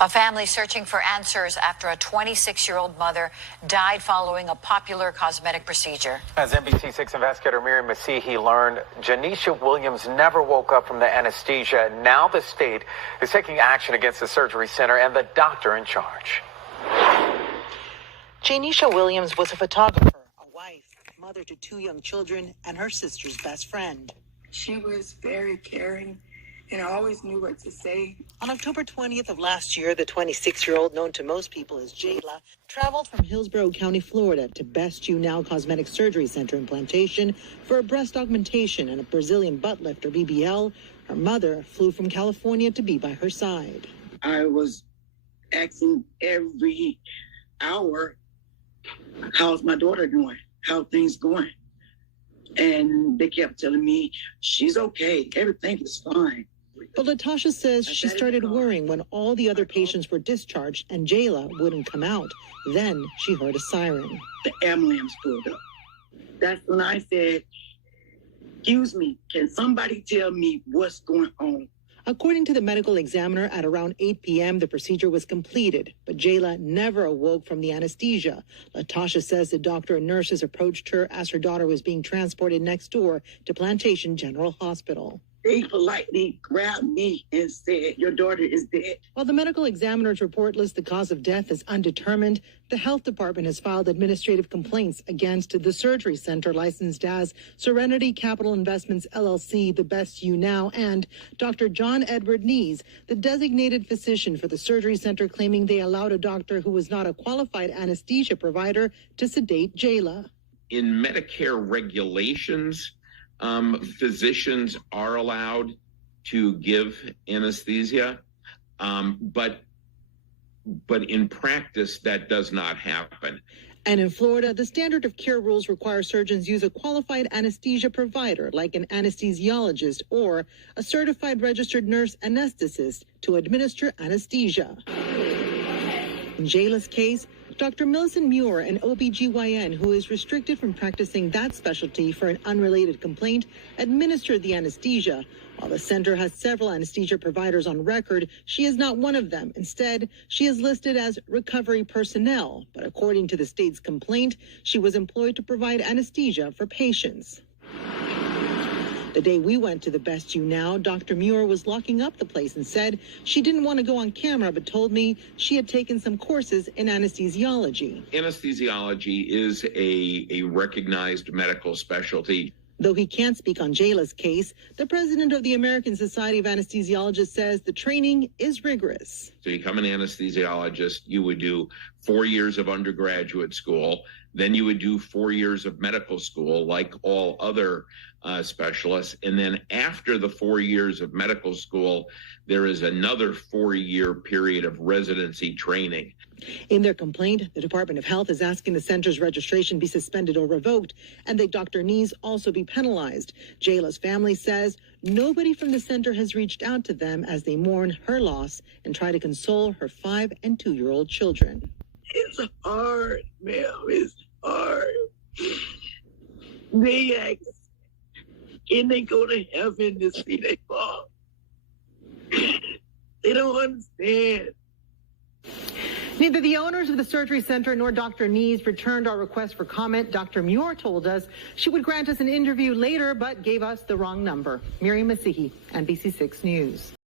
A family searching for answers after a 26-year-old mother died following a popular cosmetic procedure. As NBC6 investigator Miriam Masihi learned, Janisha Williams never woke up from the anesthesia. Now the state is taking action against the surgery center and the doctor in charge. Janisha Williams was a photographer, a wife, mother to 2 young children, and her sister's best friend. She was very caring and always knew what to say. On October 20th of last year, the 26-year-old, known to most people as Jayla, traveled from Hillsborough County, Florida, to Best You Now Cosmetic Surgery Center in Plantation for a breast augmentation and a Brazilian butt lift, or BBL. Her mother flew from California to be by her side. I was asking every hour, how's my daughter doing? How things going? And they kept telling me, she's okay. Everything is fine. But Latasha says she started worrying when all the other patients were discharged and Jayla wouldn't come out. Then she heard a siren. The ambulance pulled up. That's when I said, excuse me, can somebody tell me what's going on? According to the medical examiner, at around 8 p.m., the procedure was completed, but Jayla never awoke from the anesthesia. Latasha says the doctor and nurses approached her as her daughter was being transported next door to Plantation General Hospital. They politely grabbed me and said, your daughter is dead. While the medical examiner's report lists the cause of death as undetermined, the health department has filed administrative complaints against the surgery center licensed as Serenity Capital Investments, LLC, the Best You Now, and Dr. John Edward Nees, the designated physician for the surgery center, claiming they allowed a doctor who was not a qualified anesthesia provider to sedate Jayla. In Medicare regulations, physicians are allowed to give anesthesia, but in practice, that does not happen. And in Florida, the standard of care rules require surgeons use a qualified anesthesia provider, like an anesthesiologist or a certified registered nurse anesthetist, to administer anesthesia. In Jayla's case, Dr. Millicent Muir, an OBGYN who is restricted from practicing that specialty for an unrelated complaint, administered the anesthesia. While the center has several anesthesia providers on record, she is not one of them. Instead, she is listed as recovery personnel. But according to the state's complaint, she was employed to provide anesthesia for patients. The day we went to the Best You Now, Dr. Muir was locking up the place and said she didn't want to go on camera, but told me she had taken some courses in anesthesiology. Anesthesiology is a recognized medical specialty. Though he can't speak on Jayla's case, the president of the American Society of Anesthesiologists says the training is rigorous. So you become an anesthesiologist, you would do 4 years of undergraduate school, then you would do 4 years of medical school like all other specialists. And then after the 4 years of medical school, there is another 4-year period of residency training. In their complaint, the Department of Health is asking the center's registration be suspended or revoked, and that Dr. Nees also be penalized. Jayla's family says nobody from the center has reached out to them as they mourn her loss and try to console her 5- and 2-year-old children. It's hard, ma'am. It's hard. They ask, can they go to heaven to see their mom? They don't understand. Neither the owners of the surgery center nor Dr. Nees returned our request for comment. Dr. Muir told us she would grant us an interview later, but gave us the wrong number. Miriam Masihi, NBC6 News.